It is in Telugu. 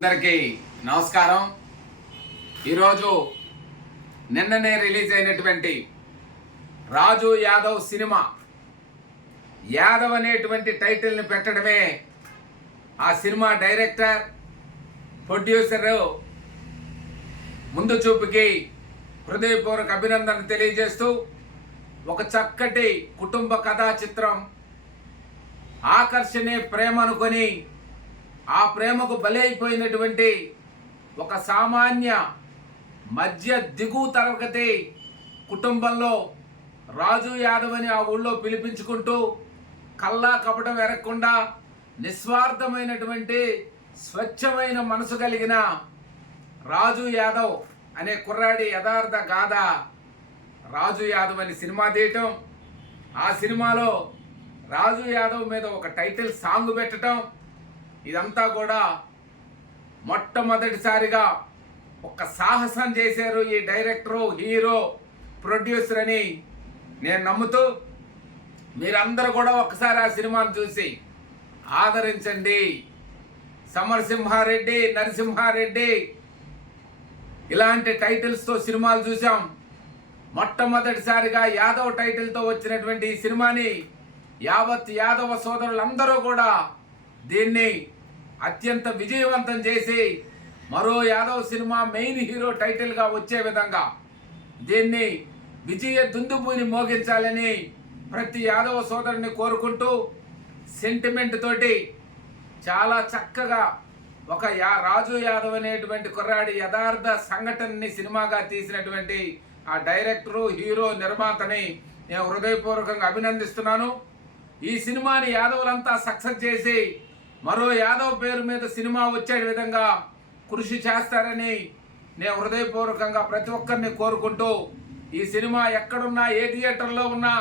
అందరికీ నమస్కారం. ఈరోజు నిన్ననే రిలీజ్ అయినటువంటి రాజు యాదవ్ సినిమా. యాదవ్ అనేటువంటి టైటిల్ని పెట్టడమే ఆ సినిమా డైరెక్టర్ ప్రొడ్యూసర్ ముందు చూపుకి హృదయపూర్వక అభినందన తెలియజేస్తూ ఒక చక్కటి కుటుంబ కథా చిత్రం ఆకర్షణే ప్రేమ అనుకొని ఆ ప్రేమకు బలైపోయినటువంటి ఒక సామాన్య మధ్య దిగు తరగతి కుటుంబంలో రాజు యాదవ్ అని ఆ ఊళ్ళో పిలిపించుకుంటూ కల్లా కపటం ఎరగకుండా నిస్వార్థమైనటువంటి స్వచ్ఛమైన మనసు కలిగిన రాజు యాదవ్ అనే కుర్రాడి యథార్థ గాథ రాజు యాదవ్ అని సినిమా తీయటం. ఆ సినిమాలో రాజు యాదవ్ మీద ఒక టైటిల్ సాంగ్ పెట్టడం ఇదంతా కూడా మొట్టమొదటిసారిగా ఒక సాహసం చేశారు ఈ డైరెక్టరు హీరో ప్రొడ్యూసర్ అని నేను నమ్ముతూ మీరందరూ కూడా ఒకసారి ఆ సినిమాను చూసి ఆదరించండి. సమరసింహారెడ్డి నరసింహారెడ్డి ఇలాంటి టైటిల్స్తో సినిమాలు చూసాం మొట్టమొదటిసారిగా యాదవ్ టైటిల్తో వచ్చినటువంటి ఈ సినిమాని యావత్ యాదవ సోదరులందరూ కూడా దీన్ని అత్యంత విజయవంతం చేసి మరో యాదవ్ సినిమా మెయిన్ హీరో టైటిల్గా వచ్చే విధంగా దీన్ని విజయ దుందుబూని మోగించాలని ప్రతి యాదవ సోదరుని కోరుకుంటూ సెంటిమెంట్ తోటి చాలా చక్కగా ఒక యా రాజు యాదవ్ అనేటువంటి కుర్రాడి యథార్థ సంఘటనని సినిమాగా తీసినటువంటి ఆ డైరెక్టరు హీరో నిర్మాతని నేను హృదయపూర్వకంగా అభినందిస్తున్నాను. ఈ సినిమాని యాదవులంతా సక్సెస్ చేసి మరో యాదవ్ పేరు మీద సినిమా వచ్చే విధంగా కృషి చేస్తారని నేను హృదయపూర్వకంగా ప్రతి ఒక్కరిని కోరుకుంటూ ఈ సినిమా ఎక్కడున్నా ఏ థియేటర్లో ఉన్నా